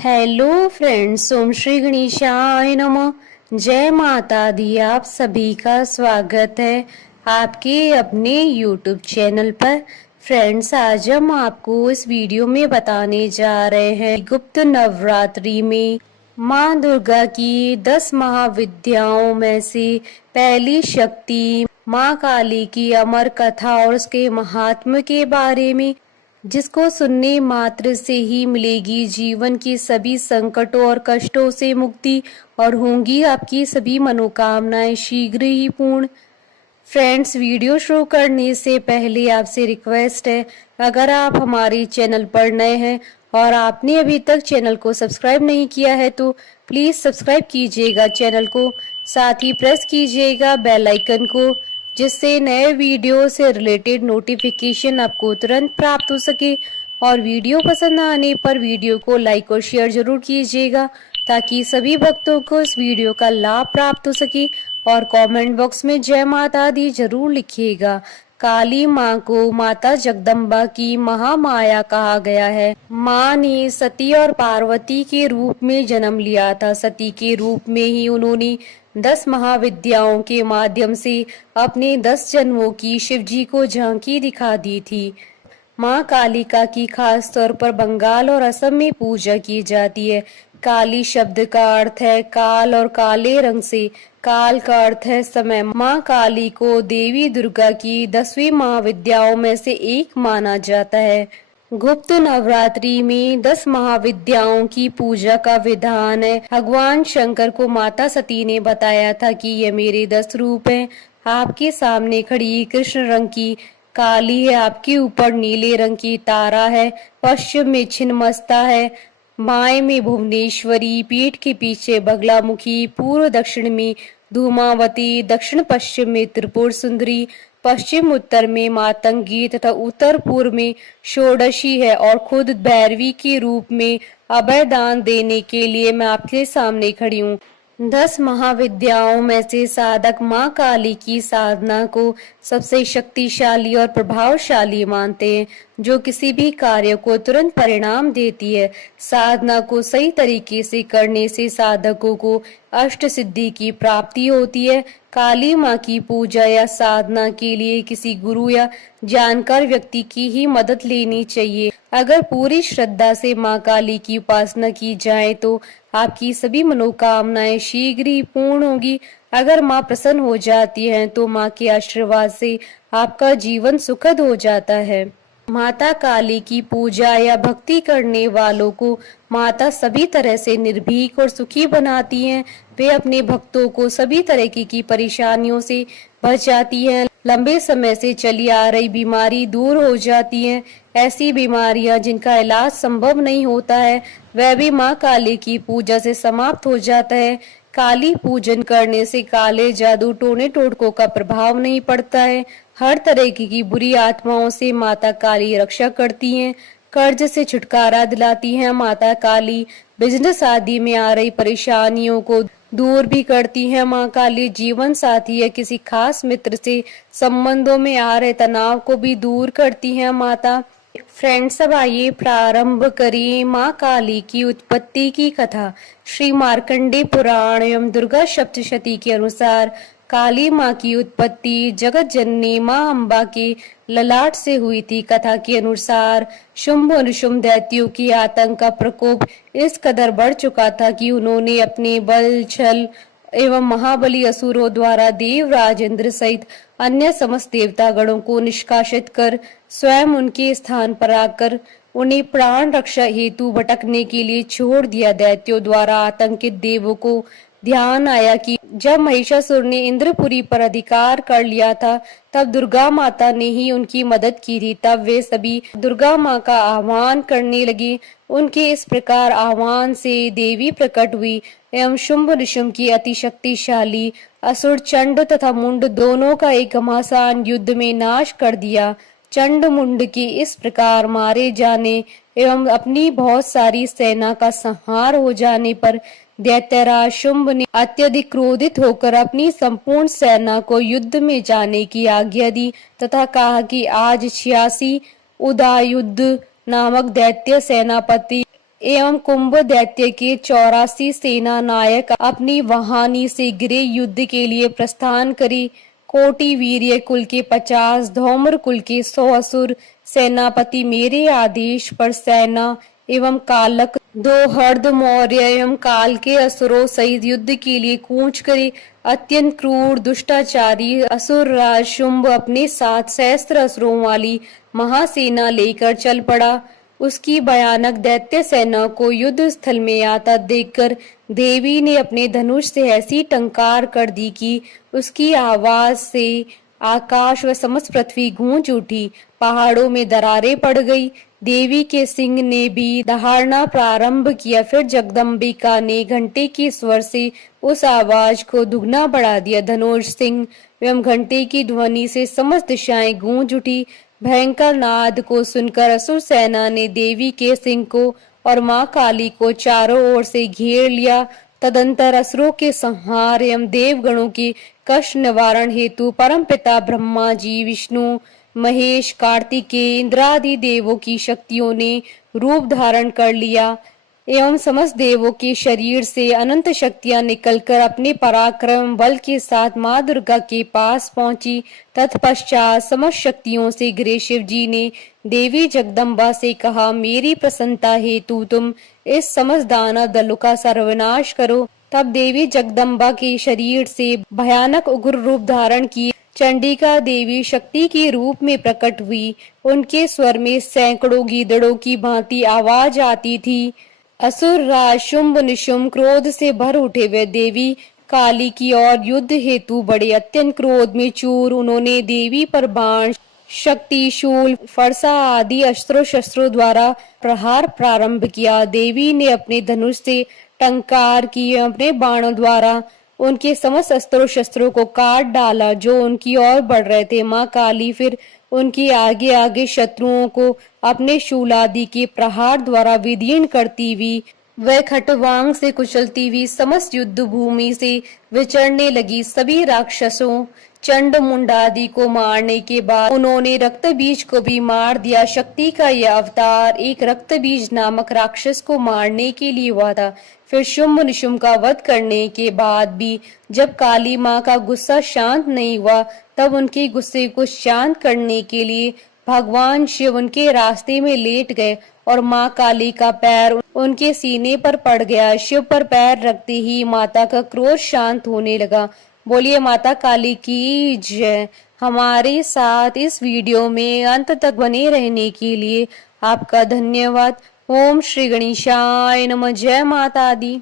Hello friends, ओम श्री गणेशाय नमः। जय माता दी। आप सभी का स्वागत है आपके अपने यूट्यूब चैनल पर। फ्रेंड्स, आज हम आपको इस वीडियो में बताने जा रहे हैं गुप्त नवरात्रि में माँ दुर्गा की 10 महाविद्याओं में से पहली शक्ति माँ काली की अमर कथा और उसके महात्म्य के बारे में, जिसको सुनने मात्र से ही मिलेगी जीवन की सभी संकटों और कष्टों से मुक्ति और होंगी आपकी सभी मनोकामनाएं शीघ्र ही पूर्ण। फ्रेंड्स, वीडियो शुरू करने से पहले आपसे रिक्वेस्ट है, अगर आप हमारे चैनल पर नए हैं और आपने अभी तक चैनल को सब्सक्राइब नहीं किया है तो प्लीज सब्सक्राइब कीजिएगा चैनल को, साथ ही प्रेस कीजिएगा बेल आइकन को, जिससे नए वीडियो से रिलेटेड नोटिफिकेशन आपको तुरंत प्राप्त हो सके। और वीडियो पसंद आने पर वीडियो को लाइक और शेयर जरूर कीजिएगा ताकि सभी भक्तों को इस वीडियो का लाभ प्राप्त हो सके। और कमेंट बॉक्स में जय माता दी जरूर लिखिएगा। काली माँ को माता जगदम्बा की महामाया कहा गया है। माँ ने सती और पार्वती के रूप में जन्म लिया था। सती के रूप में ही उन्होंने 10 महाविद्याओं के माध्यम से अपने 10 जन्मों की शिव जी को झांकी दिखा दी थी। माँ कालिका की खास तौर पर बंगाल और असम में पूजा की जाती है। काली शब्द का अर्थ है काल और काले रंग से काल का अर्थ है समय। माँ काली को देवी दुर्गा की 10वीं महाविद्याओं में से एक माना जाता है। गुप्त नवरात्रि में 10 महाविद्याओं की पूजा का विधान है। भगवान शंकर को माता सती ने बताया था कि ये मेरे 10 रूप हैं। आपके सामने खड़ी कृष्ण रंग की काली है, आपके ऊपर नीले रंग की तारा है, पश्चिम में छिन्नमस्ता है, बाएं में भुवनेश्वरी, पीठ के पीछे बगलामुखी, पूर्व दक्षिण में धूमावती, दक्षिण पश्चिम में त्रिपुर सुंदरी, पश्चिम उत्तर में मातंगी तथा उत्तर पूर्व में षोडशी है। और खुद भैरवी के रूप में अभय दान देने के लिए मैं आपके सामने खड़ी हूँ। 10 महाविद्याओं में से साधक माँ काली की साधना को सबसे शक्तिशाली और प्रभावशाली मानते हैं, जो किसी भी कार्य को तुरंत परिणाम देती है। साधना को सही तरीके से करने से साधकों को अष्ट सिद्धि की प्राप्ति होती है। काली माँ की पूजा या साधना के लिए किसी गुरु या जानकार व्यक्ति की ही मदद लेनी चाहिए। अगर पूरी श्रद्धा से माँ काली की उपासना की जाए तो आपकी सभी मनोकामनाएं शीघ्र ही पूर्ण होगी। अगर माँ प्रसन्न हो जाती हैं तो माँ के आशीर्वाद से आपका जीवन सुखद हो जाता है। माता काली की पूजा या भक्ति करने वालों को माता सभी तरह से निर्भीक और सुखी बनाती हैं। वे अपने भक्तों को सभी तरह की परेशानियों से बचाती हैं। लंबे समय से चली आ रही बीमारी दूर हो जाती है। ऐसी बीमारियां जिनका इलाज संभव नहीं होता है, वह भी माँ काली की पूजा से समाप्त हो जाता है। काली पूजन करने से काले जादू टोने टोटकों का प्रभाव नहीं पड़ता है। हर तरह की बुरी आत्माओं से माता काली रक्षा करती हैं, कर्ज से छुटकारा दिलाती हैं। माता काली बिजनेस आदि में आ रही परेशानियों को दूर भी करती है। माँ काली जीवन साथी या किसी खास मित्र से संबंधों में आ रहे तनाव को भी दूर करती है माता। फ्रेंड्स, अब आइए प्रारंभ करिए माँ काली की उत्पत्ति की कथा। श्री मार्कंडे पुराण एवं दुर्गा सप्तशती के अनुसार काली माँ की उत्पत्ति जगत जननी माँ अम्बा के ललाट से हुई थी। कथा के अनुसार शुंभ और निशुंभ दैत्यों की आतंक का प्रकोप इस कदर बढ़ चुका था कि उन्होंने अपने बल छल एवं महाबली असुरों द्वारा देवराज इंद्र सहित अन्य समस्त देवता गणों को निष्कासित कर स्वयं उनके स्थान पर आकर उन्हें प्राण रक्षा हेतु भटकने के लिए छोड़ दिया। दैत्यों द्वारा आतंकित देवों को ध्यान आया कि जब महिषासुर ने इंद्रपुरी पर अधिकार कर लिया था तब दुर्गा माता ने ही उनकी मदद की थी। तब वे सभी दुर्गा माँ का आह्वान करने लगे। उनके इस प्रकार आह्वान से देवी प्रकट हुई एवं शुंभ निशुंभ की अति शक्तिशाली असुर चंड तथा मुंड दोनों का एक घमासान युद्ध में नाश कर दिया। चंड मुंड के इस प्रकार मारे जाने एवं अपनी बहुत सारी सेना का संहार हो जाने पर दैत्यराज शुंभ ने अत्यधिक क्रोधित होकर अपनी संपूर्ण सेना को युद्ध में जाने की आज्ञा दी तथा कहा कि आज 86 उदायुद्ध नामक दैत्य सेनापति एवं कुंभ दैत्य के 84 सेना नायक अपनी वाहनी से गिरे युद्ध के लिए प्रस्थान करी। कोटि वीर्य कुल के 50, धौम्र कुल के 100 असुर सेनापति मेरे आदेश पर सेना एवं कालक 2 हर्द मौर्य एवं काल के असुरों सहित युद्ध के लिए कूच करे। अत्यंत क्रूर दुष्टाचारी असुर राज शुंभ अपने साथ सहस्त्र असुरों वाली महासेना लेकर चल पड़ा। उसकी भयानक दैत्य सेना को युद्ध स्थल में आता देखकर देवी ने अपने धनुष से ऐसी टंकार कर दी कि उसकी आवाज से आकाश व समस्त पृथ्वी गूंज उठी। पहाड़ों में दरारें पड़ गई। देवी के सिंह ने भी दहाड़ना प्रारंभ किया। फिर जगदम्बिका ने घंटे के स्वर से उस आवाज को दुगना बढ़ा दिया। धनुष, सिंह एवं घंटे की ध्वनि से समस्त दिशाएं गूंज उठी। भयंकर नाद को सुनकर असुर सेना ने देवी के सिंह को और मां काली को चारों ओर से घेर लिया। तदंतर असुरों के संहार एवं देवगणों के कष्ट निवारण हेतु परमपिता ब्रह्मा जी, विष्णु, महेश, कार्तिकेय, इंद्रादि देवों की शक्तियों ने रूप धारण कर लिया एवं समस्त देवों के शरीर से अनंत शक्तियां निकलकर अपने पराक्रम बल के साथ मां दुर्गा के पास पहुंची। तत्पश्चात समस्त शक्तियों से घिरे शिव जी ने देवी जगदम्बा से कहा, मेरी प्रसन्नता हेतु तुम इस समस्त दानव दलों का सर्वनाश करो। तब देवी जगदम्बा के शरीर से भयानक उग्र रूप धारण किए चंडिका देवी शक्ति के रूप में प्रकट हुई। उनके स्वर में सैकड़ों गीदड़ों की भांति आवाज आती थी। असुर राज शुंभ निशुंभ क्रोध से भर उठे। वे देवी काली की ओर युद्ध हेतु बड़े अत्यंत क्रोध में चूर। उन्होंने देवी पर बाण, शक्ति, शूल, फरसा आदि अस्त्रों शस्त्रों द्वारा प्रहार प्रारंभ किया। देवी ने अपने धनुष से टंकार की, अपने बाणों द्वारा उनके समस्त अस्त्रों शस्त्रों को काट डाला जो उनकी ओर बढ़ रहे थे। मां काली फिर उनके आगे आगे शत्रुओं को अपने शूलादि के प्रहार द्वारा विदीर्ण करती हुई वह खटवांग से कुचलती हुई समस्त युद्ध भूमि से विचरने लगी। सभी राक्षसों चंड मुंडादि को मारने के बाद उन्होंने रक्त बीज को भी मार दिया। शक्ति का यह अवतार एक रक्त बीज नामक राक्षस को मारने के लिए हुआ था। फिर शुंभ निशुंभ का वध करने के बाद भी जब काली माँ का गुस्सा शांत नहीं हुआ, तब उनके गुस्से को शांत करने के लिए भगवान शिव उनके रास्ते में लेट गए और माँ काली का पैर उनके सीने पर पड़ गया। शिव पर पैर रखते ही माता का क्रोध शांत होने लगा। बोलिए माता काली की जय। हमारे साथ इस वीडियो में अंत तक बने रहने के लिए आपका धन्यवाद। ओम श्री गणेशाय नमः। जय माता दी।